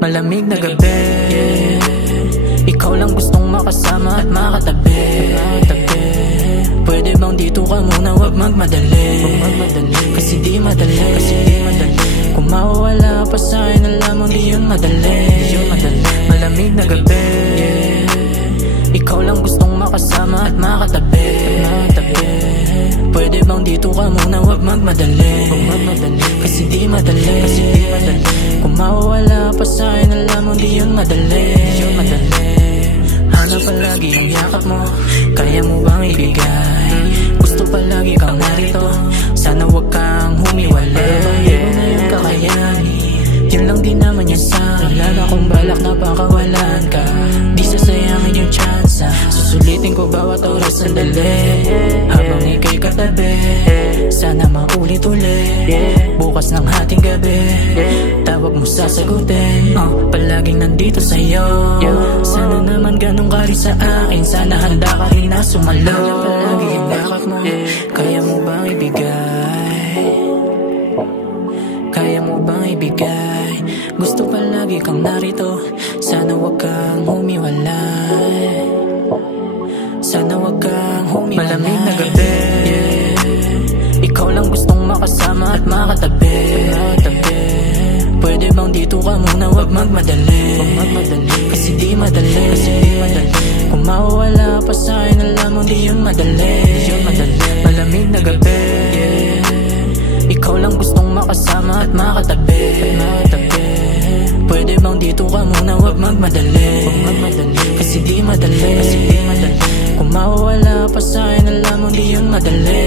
Malamig na gabi, ikaw lang gustong makasama at makatabi. Pwede bang dito ka muna, wag magmadali. Kasi di madali. Kung mawawala pa sa'yo na lamang, di yun madali. Malamig na gabi, ikaw lang gustong makasama at makatabi. Pwede bang dito ka muna, wag magmadali. Kasi di madali. Kung mawawala pa sa'yo na lamang, di yun madali. Hanap palagi ang yakap mo, kaya mo bang ibigay? Gusto palagi kang narito, sana wag kang humiwalay. Hindi mo na yung kakayanin, yun lang din naman yung sa'kin. Wala na akong balak na pakawalan ka, di sasayangin yung tsansa. Susulitin ko bawat oras sandali, habang ika'y katabi. Sana maulit-ulit, bukas ng hating gabi, tawag mo sasagutin. Palaging nandito sa'yo, sana naman ganun ka rin sa akin. Sana handa ka rin na sumalo. Palagi ang yakap mo, kaya mo bang ibigay? Kaya mo bang ibigay? Gusto palagi kang narito, sana wag kang humiwalay. Sana wag kang humiwalay. Malamig na gabi, ikaw lang gustong makasama at makatabi. Pwede bang dito ka muna, wag magmadali. Kasi di madali. Kung mawawala pa sa'yo na lamang, di yun madali. Malamig na gabi, ikaw lang gustong makasama at makatabi. Pwede bang dito ka muna, wag magmadali. Kasi di madali. Kung mawawala pa sa'yo na lamang, di yun madali.